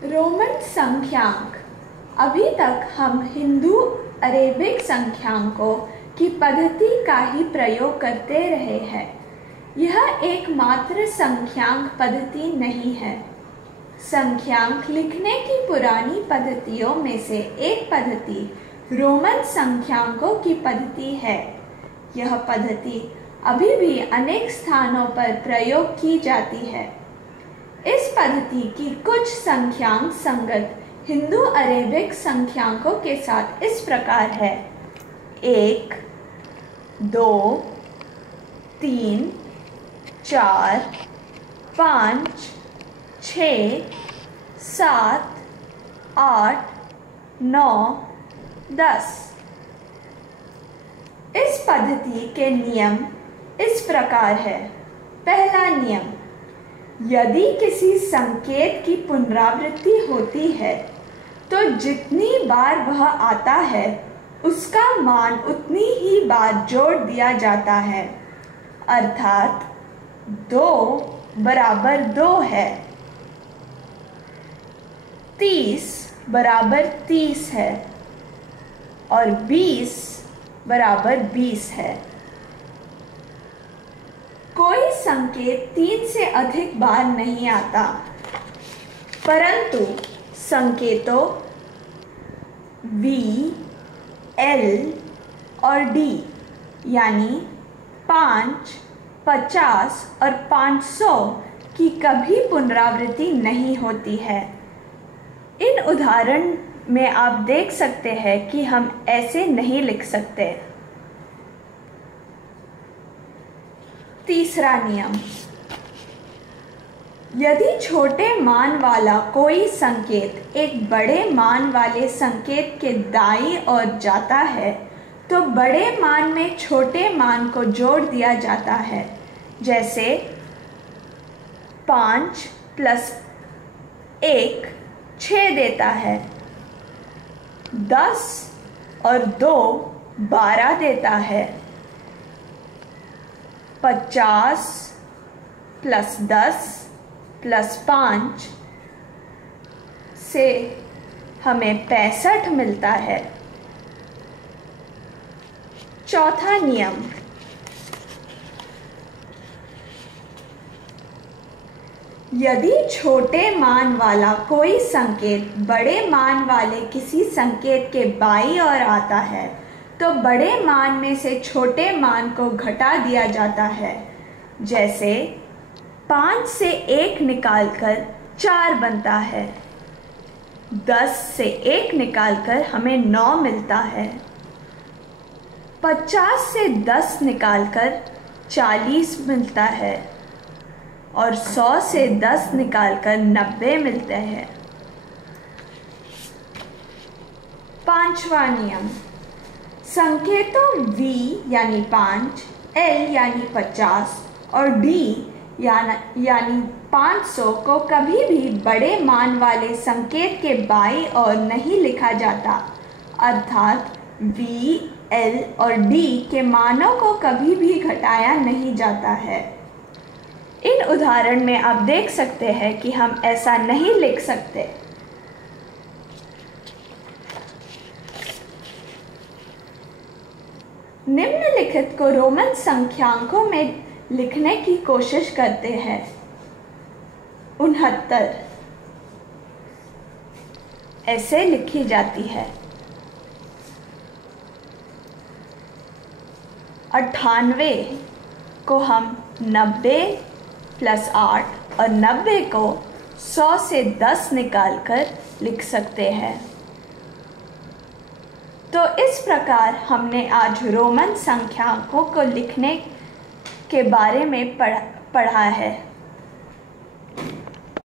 Roman संख्यांक। अभी तक हम हिंदू अरेबिक संख्यांकों की पद्धति का ही प्रयोग करते रहे हैं। यह एकमात्र संख्यांक पद्धति नहीं है। संख्यांक लिखने की पुरानी पद्धतियों में से एक पद्धति रोमन संख्यांकों की पद्धति है। यह पद्धति अभी भी अनेक स्थानों पर प्रयोग की जाती है। इस पद्धति की कुछ संख्यांक संगत हिंदू अरेबिक संख्यांकों के साथ इस प्रकार है: 1, 2, 3, 4, 5, 6, 7, 8, 9, 10। इस पद्धति के नियम इस प्रकार है। पहला नियम, यदि किसी संकेत की पुनरावृत्ति होती है तो जितनी बार वह आता है उसका मान उतनी ही बार जोड़ दिया जाता है। अर्थात 2 बराबर 2 है, 30 बराबर 30 है और 20 बराबर 20 है। कोई संकेत 3 से अधिक बार नहीं आता, परंतु संकेतों V, L और D यानी 5, 50 और 500 की कभी पुनरावृत्ति नहीं होती है। इन उदाहरण में आप देख सकते हैं कि हम ऐसे नहीं लिख सकते। तीसरा नियम, यदि छोटे मान वाला कोई संकेत एक बड़े मान वाले संकेत के दाईं ओर जाता है तो बड़े मान में छोटे मान को जोड़ दिया जाता है। जैसे 5 + 1 6 देता है, 10 और 2 12 देता है, 50 + 10 + 5 से हमें 65 मिलता है। चौथा नियम, यदि छोटे मान वाला कोई संकेत बड़े मान वाले किसी संकेत के बाईं ओर आता है तो बड़े मान में से छोटे मान को घटा दिया जाता है। जैसे 5 से 1 निकालकर 4 बनता है, 10 से 1 निकालकर हमें 9 मिलता है, 50 से 10 निकालकर 40 मिलता है और 100 से 10 निकालकर 90 मिलते हैं। पांचवा नियम, संकेतों V यानी 5, L यानी 50 और D यानी 500 को कभी भी बड़े मान वाले संकेत के बाईं ओर नहीं लिखा जाता। अर्थात V, L और D के मानों को कभी भी घटाया नहीं जाता है। इन उदाहरण में आप देख सकते हैं कि हम ऐसा नहीं लिख सकते। निम्नलिखित को रोमन संख्यांकों में लिखने की कोशिश करते हैं। 69 ऐसे लिखी जाती है। 98 को हम 90 + 8 और 90 को 100 से 10 निकालकर लिख सकते हैं। तो इस प्रकार हमने आज रोमन संख्यांकों को लिखने के बारे में पढ़ा है।